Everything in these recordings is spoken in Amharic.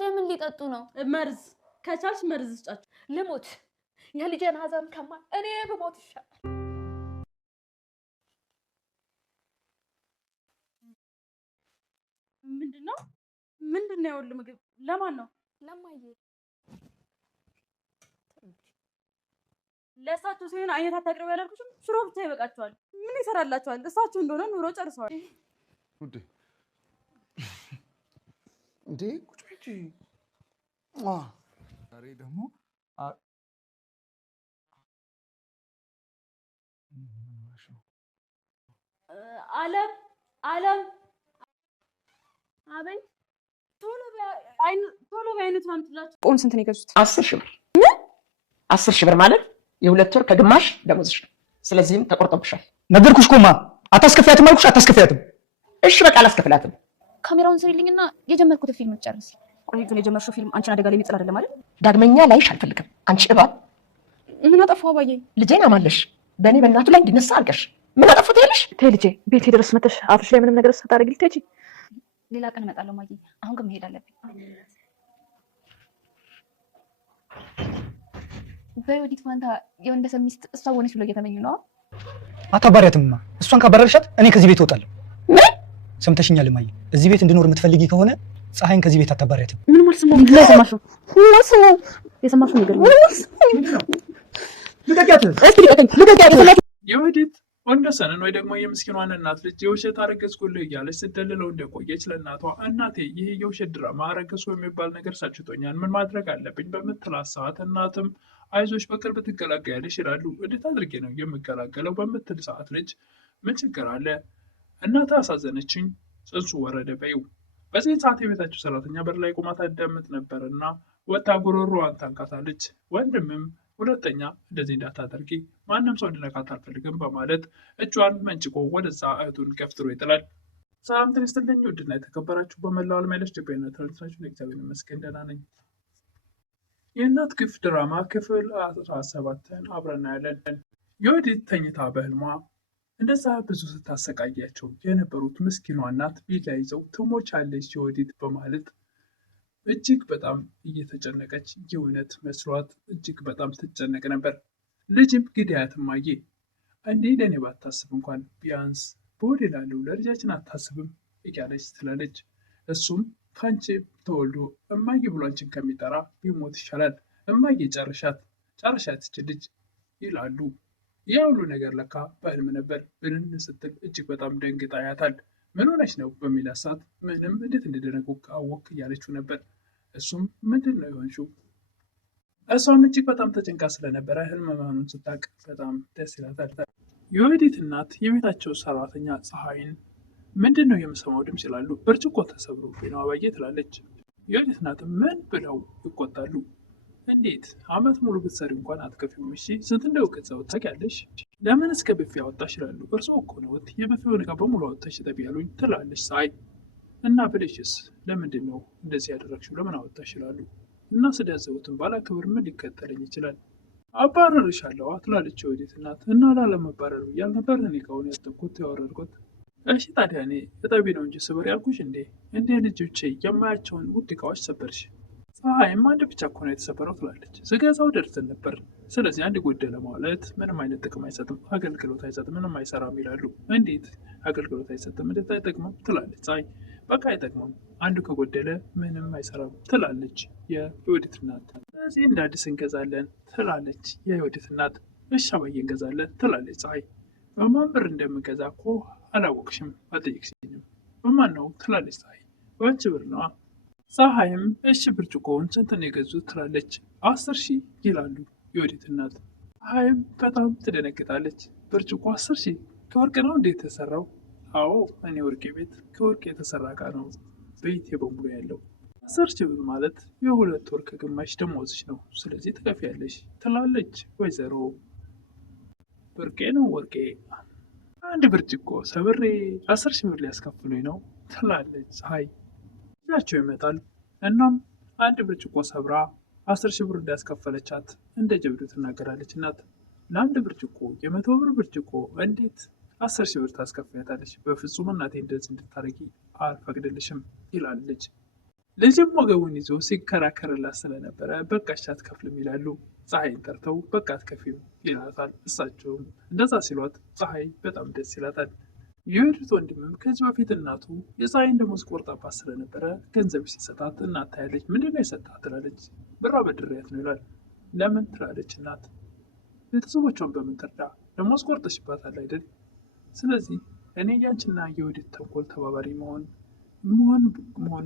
ታዲያ ምን ሊጠጡ ነው? መርዝ ከቻልሽ መርዝ ስጫቸው። ልሞት የልጄን ሀዘን ከማ እኔ ብሞት ይሻላል። ምንድነው ያውል ምግብ ለማን ነው? ለማየ ለእሳቸው ሲሆን አይነት አታቅርብ ያላልኩሽም ሽሮ ብቻ ይበቃቸዋል። ምን ይሰራላቸዋል? እሳቸው እንደሆነ ኑሮ ጨርሰዋል። ውዴ እንዴ ቁጭ ብቻ ዛሬ ደግሞ አለም አቤት ቶሎ በአይነቱ አምጥላችሁ። ቆን ስንት ነው የገዙት? 10 ሺህ ብር። 10 ሺህ ብር ማለት የ2 ወር ከግማሽ ደሞዝሽ ነው። ስለዚህም ተቆርጦብሻል። ነገርኩሽ እኮ አታስከፍያትም አልኩሽ። አታስከፍያትም። እሺ በቃ አላስከፍላትም። ካሜራውን ስሪልኝና የጀመርኩት ፊልም ጨርስ። ቆይ ግን የጀመርሽው ፊልም አንቺን አደጋ ላይ የሚጥል አይደለም አይደል? ዳግመኛ ላይሽ አልፈልግም። አንቺ እባብ። ምን አጠፋው አባዬ? ልጄን አማለሽ በእኔ በእናቱ ላይ እንዲነሳ አድርገሽ ምን አጠፉት ያለሽ? ተይ ልጄ፣ ቤቴ ድረስ መተሽ አፍሽ ላይ ምንም ነገር ሳታደርጊ ልትሄጂ? ሌላ ቀን እመጣለሁ ማየ። አሁን ግን መሄድ አለብኝ። በዮዲት ፋንታ የወንደሰን ሚስት እሷ ሆነች ብሎ እየተመኙ ነው። አታባሪያትምማ። እሷን ካባረርሻት እኔ ከዚህ ቤት እወጣለሁ። ምን ሰምተሽኛል ማየ? እዚህ ቤት እንድኖር የምትፈልጊ ከሆነ ፀሐይን ከዚህ ቤት አታባሪያትም። ምን ማለት ነው? ለሰማሽው የሰማሽው ነገር ነው። ልቀቂያት! የዮዲት ወንደሰንን ወይ ደግሞ የምስኪኗን እናት ልጅ የውሸት አረገዝኩልህ እያለች ስትደልለው እንደቆየች ለእናቷ እናቴ ይህ የውሸት ድራማ አረገዝኩ የሚባል ነገር ሰልችቶኛል፣ ምን ማድረግ አለብኝ በምትላት ሰዓት እናትም አይዞሽ በቅርብ ትገላገያለሽ ይላሉ። እንዴት አድርጌ ነው የምገላገለው በምትል ሰዓት ልጅ ምን ችግር አለ? እናት አሳዘነችኝ፣ ጽንሱ ወረደ በይው። በዚህ ሰዓት የቤታቸው ሰራተኛ በር ላይ ቆማ ታዳምጥ ነበር እና ወጣ ጉሮሮዋን ታንቃታለች። ወንድምም ሁለተኛ እንደዚህ እንዳታደርጊ ማንም ሰው እንድነካት አልፈልግም በማለት እጇን መንጭቆ ወደዛ እህቱን ገፍትሮ ይጥላል። ሰላም ጤና ይስጥልኝ ውድና የተከበራችሁ በመላው ዓለም ያላችሁ ኢትዮጵያውያን ተመልካቾች እግዚአብሔር ይመስገን ደህና ነኝ። የእናት ግፍ ድራማ ክፍል 17ን አብረን እናያለን። ዮዲት ተኝታ በህልሟ እንደዛ ብዙ ስታሰቃያቸው የነበሩት ምስኪኗ እናት ቢላ ይዘው ትሞቻለች ዮዲት በማለት እጅግ በጣም እየተጨነቀች የእውነት መስሏት እጅግ በጣም ትጨነቅ ነበር። ልጅም ግዳያትም አየ እንዴ ለእኔ ባታስብ እንኳን ቢያንስ በወዴ ላለው ለልጃችን አታስብም እያለች ትላለች። እሱም ከአንቺ ተወልዶ እማዬ ብሎ አንቺን ከሚጠራ ቢሞት ይሻላል፣ እማዬ ጨርሻት ይች ልጅ ይላሉ። ያ ሁሉ ነገር ለካ በህልም ነበር። ብንን ስትል እጅግ በጣም ደንግጣ ያታል። ምን ሆነች ነው በሚላት ሰዓት ምንም እንዴት እንደደነገው አወቅ እያለችው ነበር። እሱም ምንድን ነው የሆንሽው? እሷም እጅግ በጣም ተጨንቃ ስለነበረ ህልም መሆኑን ስታውቅ በጣም ደስ ይላታል። የዮዲት እናት የቤታቸው ሰራተኛ ፀሐይን ምንድን ነው የምሰማው ድምፅ ይላሉ። ብርጭቆ ተሰብሮ ነው አባዬ ትላለች። የዮዲት እናት ምን ብለው ይቆጣሉ። እንዴት አመት ሙሉ ብትሰሪ እንኳን አትከፊውም? እሺ ስንት እንደው ገዛው ታውቂያለሽ? ለምን እስከ ብፌ አወጣሽ ይላሉ። እርስዎ እኮ ነው የብፌውን ዕቃ በሙሉ አወጣሽ ጠቢ ያሉኝ ትላለች ፀሐይ። እና ብልሽስ ለምንድን ነው እንደዚህ ያደረግሽው? ለምን አወጣሽ ይላሉ። እና ስዳዘቡትን ባላክብር ምን ሊከተለኝ ይችላል? አባረርሻለሁ ትላለች የዮዲት እናት። እና ላለመባረር ብያል ነበር እኔ እቃውን ያጠብኩት ያወረድኩት። እሺ ታዲያ እኔ እጠቢ ነው እንጂ ስበር ያልኩሽ እንደ ልጆቼ የማያቸውን ውድ እቃዎች ሰበርሽ። ፀሐይም አንድ ብቻ እኮ ነው የተሰበረው ትላለች። ስገዛው ደርሰን ነበር። ስለዚህ አንድ ጎደለ ማለት ምንም አይነት ጥቅም አይሰጥም፣ አገልግሎት አይሰጥም፣ ምንም አይሰራም ይላሉ። እንዴት አገልግሎት አይሰጥም? እንዴት አይጠቅምም? ትላለች ፀሐይ። በቃ አይጠቅምም፣ አንዱ ከጎደለ ምንም አይሰራም ትላለች የዮዲት እናት። ስለዚህ እንደ አዲስ እንገዛለን ትላለች የዮዲት እናት። እሺ አባዬ እንገዛለን ትላለች ፀሐይ። በማን ብር እንደምገዛ እኮ አላወቅሽም፣ አልጠየቅሽኝም። በማን ነው ትላለች ፀሐይ። በአንቺ ብር ነዋ። ፀሐይም እሺ ብርጭቆውን ስንት ነው የገዙት ትላለች። 10 ሺህ ይላሉ የዮዲት እናት። ፀሐይም በጣም ትደነግጣለች። ብርጭቆ 10 ሺህ ከወርቅ ነው እንዴት የተሰራው? አዎ እኔ ወርቄ ቤት ከወርቅ የተሰራ እቃ ነው ቤቴ በሙሉ ያለው። 10 ሺህ ብር ማለት የ2 ወር ከግማሽ ደሞዝሽ ነው። ስለዚህ ትከፍያለሽ ትላለች ወይዘሮ። ብርቄ ነው ወርቄ። አንድ ብርጭቆ ሰብሬ 10 ሺህ ብር ሊያስከፍሉኝ ነው ትላለች ፀሐይ። ቸው ይመጣል። እናም አንድ ብርጭቆ ሰብራ 10 ሺህ ብር እንዳስከፈለቻት እንደ ጀብዱ ትናገራለች እናት። ለአንድ ብርጭቆ የ100 ብር ብርጭቆ እንዴት 10 ሺህ ብር ታስከፍያታለች? በፍጹም እናቴ እንደዚህ እንድታደርጊ አልፈቅድልሽም ይላለች። ልጅም ወገቡን ይዞ ሲከራከርላት ስለነበረ በቃሽ አትከፍልም ይላሉ። ፀሐይን ጠርተው በቃ አትከፊም ይላታል። እሳቸውም እንደዛ ሲሏት ፀሐይ በጣም ደስ ይላታል። የወዲት ወንድምም ከዚህ በፊት እናቱ የፀሐይን ደሞዝ ቆርጣባት ስለነበረ ገንዘብ ሲሰጣት እናት ታያለች። ምንድነው የሰጣት ትላለች። ብር አበድሬያት ነው ይላል። ለምን ትላለች እናት። ቤተሰቦቿን በምን ትርዳ? ደሞዝ ቆርጠሽባታል አይደል? ስለዚህ እኔ ያንቺና የወዲት ተንኮል ተባባሪ መሆን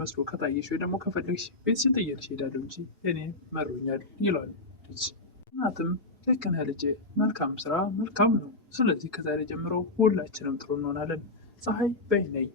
መስሎ ከታየሽ ወይ ደግሞ ከፈለግሽ ቤትሽን ጥዬልሽ እሄዳለሁ እንጂ እኔ መሮኛል ይላል ልጅ። እናትም ልክ ነህ ልጄ፣ መልካም ስራ መልካም ነው። ስለዚህ ከዛሬ ጀምሮ ሁላችንም ጥሩ እንሆናለን። ፀሐይ በይ ነይ፣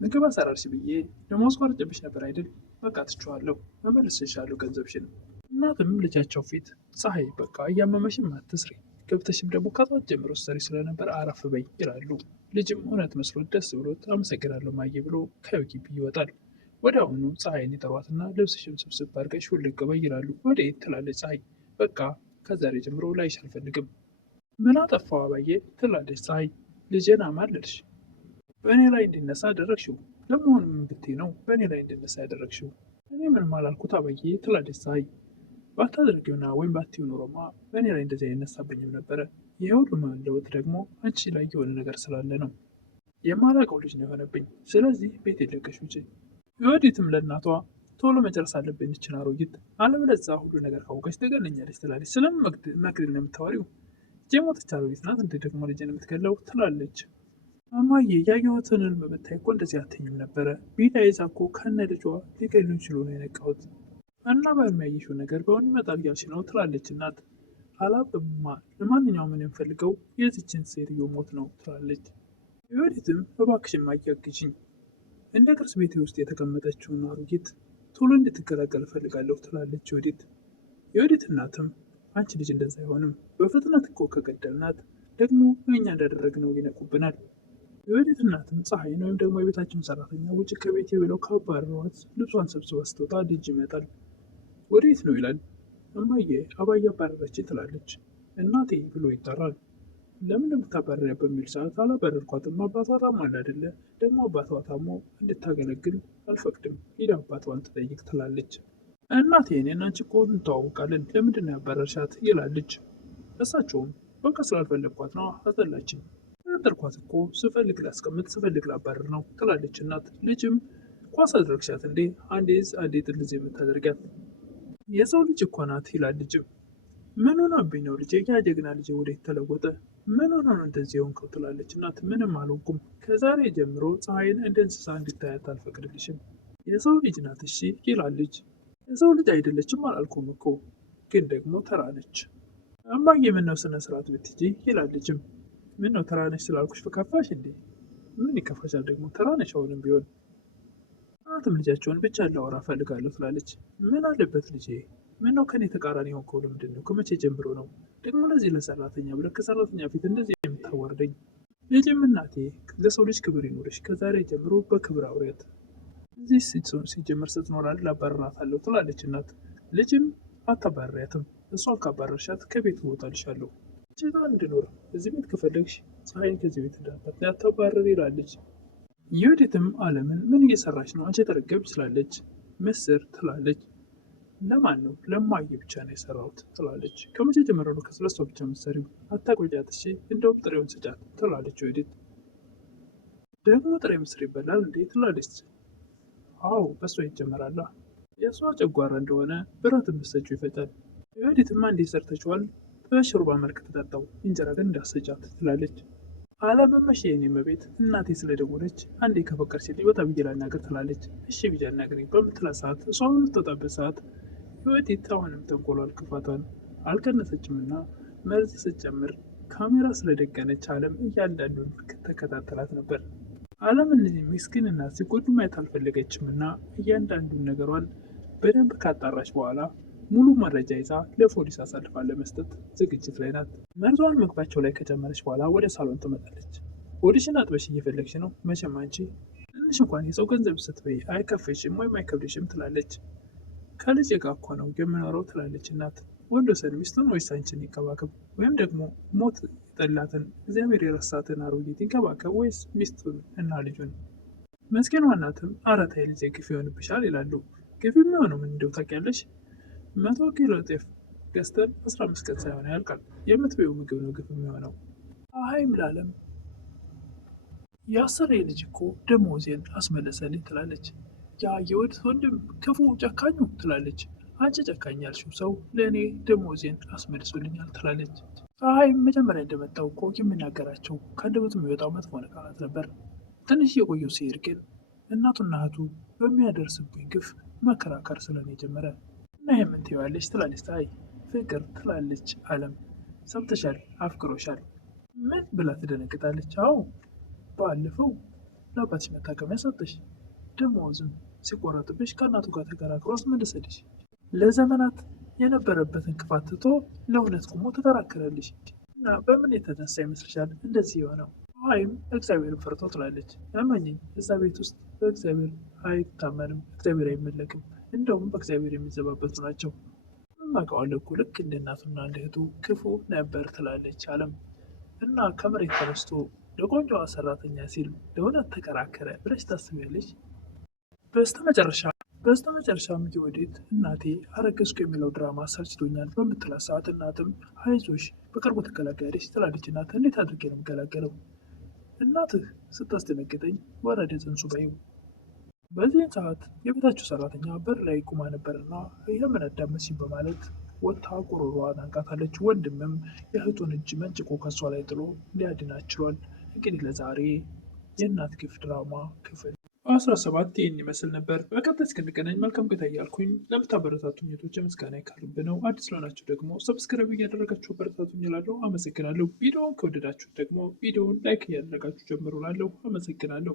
ምግብ አሰራርሽ ብዬ ደሞዝ ቆርጬብሽ ነበር አይደል? በቃ ትቼዋለሁ፣ እመልስልሻለሁ ገንዘብሽን። እናትም ልጃቸው ፊት ፀሐይ በቃ እያመመሽም አትስሪ፣ ገብተሽም ደግሞ ከጧት ጀምሮ ሰሪ ስለነበር አረፍ በይ ይላሉ። ልጅም እውነት መስሎት ደስ ብሎት አመሰግናለሁ ማየ ብሎ ከግቢ ይወጣል። ወዲያውኑ ፀሐይን ይጠሯትና ልብስሽን ስብስብ አድርገሽ ውልቅ በይ ይላሉ። ወዴት ትላለች ፀሐይ። በቃ ከዛሬ ጀምሮ ላይሽ አልፈልግም። ምን አጠፋው አባዬ ትላለች ፀሐይ። ልጄን አማለልሽ፣ በእኔ ላይ እንዲነሳ አደረግሽው። ለመሆኑ ምን ብትይ ነው በእኔ ላይ እንዲነሳ ያደረግሽው? እኔ ምንም አላልኩት አባዬ ትላለች ፀሐይ። ባታደርጊውና ወይም ባትይው ኖሮማ በእኔ ላይ እንደዚህ አይነሳብኝም ነበረ። ይህ ሁሉ መለወጥ ደግሞ አንቺ ላይ የሆነ ነገር ስላለ ነው። የማላውቀው ልጅ ነው የሆነብኝ። ስለዚህ ቤት የለቀሽ ውጪ። የወዲትም ለእናቷ ቶሎ መጨረስ አለብን ይችን አሮጊት፣ አለበለዚያ ሁሉ ነገር ካወቀች ትገለኛለች ትላለች። ስለምን መግደል ነው የምታወሪው? የሞተች አሮጊት ናት እንደ ደግሞ ልጅን የምትገለው ትላለች። እማዬ ያየሁትን ህልም ብታይ እኮ እንደዚህ አትኝም ነበረ። ቢላ ይዛ እኮ ከነ ልጇ ሊገሉኝ ችሎ ነው የነቃሁት እና በህልም ያየሽው ነገር በእውን ይመጣል እያልሽ ነው ትላለች እናት። አላቅምማ፣ ለማንኛውም ምን የምፈልገው የዚችን ሴትዮ ሞት ነው ትላለች። የወዲትም እባክሽን ማያግዥኝ፣ እንደ ቅርስ ቤቴ ውስጥ የተቀመጠችውን አሮጊት ቶሎ እንድትገላገል እፈልጋለሁ ትላለች የወዲት። የወዲት እናትም አንቺ ልጅ እንደዛ አይሆንም፣ በፍጥነት እኮ ከገደልናት ደግሞ እኛ እንዳደረግነው ይነቁብናል። የወዲት እናትም ፀሐይን ወይም ደግሞ የቤታችን ሰራተኛ ውጭ ከቤቴ ብለው ካባረሯት ልብሷን ሰብስባ ስትወጣ ልጅ ይመጣል። ወዴት ነው ይላል። እማዬ አባዬ አባረረችኝ ትላለች። እናቴ ብሎ ይጠራል። ለምን የምታባረሪያ በሚል ሰዓት አላባረርኳትም፣ አባቷ ታሟል አይደለ? ደግሞ አባቷ ታሞ እንድታገለግል አልፈቅድም፣ ሂድ አባቷን ትጠይቅ ትላለች። እናቴ እኔና አንቺ እኮ እንተዋወቃለን፣ ለምንድን ነው ያባረርሻት ይላለች። እሳቸውም በቃ ስላልፈለግኳት ነው አስጠላችኝ፣ ያጠርኳት እኮ ስፈልግ ላስቀምጥ ስፈልግ ላባረር ነው ትላለች እናት። ልጅም ኳስ አድረግሻት እንዴ? አንዴ ጥልዝ የምታደርጋት የሰው ልጅ እኮ ናት ይላል ልጅም። ምን ሆነብኝ ነው ልጄ? ያ ጀግና ልጄ ወዴት ተለወጠ? ምን ሆነ ነው እንደዚህ የሆንከው? ትላለች እናት። ምንም አልሆንኩም፣ ከዛሬ ጀምሮ ፀሐይን እንደ እንስሳ እንድታያት አልፈቅድልሽም። የሰው ልጅ ናት እሺ ይላል ልጅ። የሰው ልጅ አይደለችም አላልኩም እኮ፣ ግን ደግሞ ተራ ነች። እማዬ ምነው ስነ ስርዓት ብትጂ ይላል ልጅም። ምነው ተራ ነች ስላልኩሽ ከፋሽ እንዴ? ምን ይከፋሻል ደግሞ? ተራ ነች አሁንም ቢሆን። እናትም ልጃቸውን ብቻ ላወራ እፈልጋለሁ ትላለች። ምን አለበት ልጄ? ምነው ከኔ ተቃራኒ ሆንከው? ለምንድን ነው? ከመቼ ጀምሮ ነው ደግሞ ለዚህ ለሰራተኛ ብለህ ከሰራተኛ ፊት እንደዚህ የምታዋርደኝ? ልጅም እናቴ ለሰው ልጅ ክብር ይኖርሽ፣ ከዛሬ ጀምሮ በክብር አውሪያት። እዚህ ሲጀምር ስትኖራል ላባረራታለሁ ትላለች እናት። ልጅም አታባረሪያትም፣ እሷን ካባረርሻት ከቤት እወጣልሻለሁ። ጭጣ እንድኖር እዚህ ቤት ከፈለግሽ ፀሐይን ከዚህ ቤት እንዳታት ያታባረር ይላል ልጅ። የወዲትም አለምን ምን እየሰራች ነው አንቺ ተረገብ ትላለች። ምስር ትላለች። ለማን ነው? ለማየ ብቻ ነው የሰራሁት ትላለች። ከመቼ ጀምሮ ነው ከስለሷ ብቻ የምትሰሪው? አታቆያት እሺ፣ እንደውም ጥሬውን ስጫት ትላለች ወዲት። ደግሞ ጥሬ ምስር ይበላል እንዴ ትላለች። አዎ በሷ ይጀመራላ። የእሷ ጨጓራ እንደሆነ ብረት ብትሰጪው ይፈጫል። የወዲትማ እንዴት ሰርተችዋል? በሽሩባ መልክ ተጠጣው፣ እንጀራ ግን እንዳሰጫት ትላለች። አላመመሽ የኔ መቤት፣ እናቴ ስለደወለች አንዴ ከፈቀር ሲል ወጣ ብዬ ላናገር ትላለች። እሺ ብዬ አናግረኝ በምትላት ሰዓት እሷ በምትወጣበት ሰዓት የወዲት አሁንም ተንኮሏል ክፋቷን አልቀነሰችምና መርዝ ስትጨምር ካሜራ ስለደቀነች አለም እያንዳንዱን ተከታተላት ነበር። አለም እነዚህ ምስኪን እናት ሲጎዱ ማየት አልፈለገችምና እያንዳንዱን ነገሯን በደንብ ካጣራች በኋላ ሙሉ መረጃ ይዛ ለፖሊስ አሳልፋ ለመስጠት ዝግጅት ላይ ናት። መርዟን ምግባቸው ላይ ከጨመረች በኋላ ወደ ሳሎን ትመጣለች። ሆድሽን አጥበሽ እየፈለግሽ ነው? መቼም አንቺ ትንሽ እንኳን የሰው ገንዘብ ስትበይ አይከፍሽም ወይም አይከብድሽም ትላለች። ከልጅ ጋር እኮ ነው የምኖረው ትላለች እናት። ወንዶሰን ሚስቱን ወይስ አንቺን ይንከባከብ? ወይም ደግሞ ሞት የጠላትን እግዚአብሔር የረሳትን አሮጊት ይንከባከብ ወይስ ሚስቱን እና ልጁን? መስኪኗ እናትም ኧረ ተይ ልጄ ግፍ ይሆንብሻል ይላሉ። ግፍ የሚሆነው ምን እንደው ታውቂያለሽ? 100 ኪሎ ጤፍ ገዝተን 15 ቀን ሳይሆን ያልቃል። የምትበይው ምግብ ነው ግፍ የሚሆነው። ፀሐይም ለዓለም የአሰሬ ልጅ እኮ ደሞዜን አስመለሰልኝ ትላለች። ያ የወዲት ወንድም ክፉ ጨካኙ ትላለች። አንቺ ጨካኝ ያልሽው ሰው ለእኔ ደሞዜን አስመልሶልኛል ትላለች። ፀሐይም መጀመሪያ እንደመጣው እኮ የሚናገራቸው ከአንደበቱ የሚወጣው መጥፎ ቃላት ነበር። ትንሽ የቆየው ሲሄድ ግን እናቱና እህቱ በሚያደርስብኝ ግፍ መከራከር ስለኔ ጀመረ። እና የምን ትይዋለች ትላለች ፀሐይ። ፍቅር ትላለች ዓለም። ሰምተሻል፣ አፍቅሮሻል። ምን ብላ ትደነግጣለች። አዎ ባለፈው ለአባትሽ መታከሚያ ሰጠሽ፣ ደሞዝም ሲቆረጥብሽ ከእናቱ ጋር ተከራክሮ አስመለሰልሽ። ለዘመናት የነበረበትን ክፋት ትቶ ለእውነት ቆሞ ተከራከረልሽ። እና በምን የተነሳ ይመስልሻል እንደዚህ የሆነው? ፀሐይም እግዚአብሔርን ፈርቶ ትላለች። እመኚኝ፣ እዛ ቤት ውስጥ በእግዚአብሔር አይታመንም፣ እግዚአብሔር አይመለክም። እንደውም በእግዚአብሔር የሚዘባበቱ ናቸው። እማውቀዋለሁ እኮ ልክ እንደ እናቱና እንደ እህቱ ክፉ ነበር ትላለች ዓለም። እና ከመሬት ተነስቶ ለቆንጆዋ ሰራተኛ ሲል ለእውነት ተከራከረ ብለሽ ታስቢያለሽ? በስተመጨረሻም የወዲት እናቴ አረገዝኩ የሚለው ድራማ ሰልችቶኛል በምትላት ሰዓት እናትም አይዞሽ በቅርቡ ትገላገያለሽ ትላለች። እናት እንዴት አድርጌ ነው የምገላገለው? እናትህ ስታስደነግጠኝ ወረደ ጽንሱ በይው። በዚህን ሰዓት የቤታቸው ሰራተኛ በር ላይ ቁማ ነበርና የምን አዳመጥሽኝ በማለት ወጥታ ጉሮሮዋን አንቃታለች። ወንድምም የእህቱን እጅ መንጭቆ ከሷ ላይ ጥሎ ሊያድናት ችሏል። እንግዲህ ለዛሬ የእናት ግፍ ድራማ ክፍል 17 ይህን ይመስል ነበር። በቀጣይ እስክንገናኝ መልካም ቆይታ እያልኩኝ ለምታበረታቱኝ እህቶቼ ምስጋና ከልብ ነው። አዲስ ለሆናችሁ ደግሞ ሰብስክራይብ እያደረጋችሁ አበረታቱኝ እላለሁ። አመሰግናለሁ። ቪዲዮውን ከወደዳችሁ ደግሞ ቪዲዮውን ላይክ እያደረጋችሁ ጀምሩ እላለሁ። አመሰግናለሁ።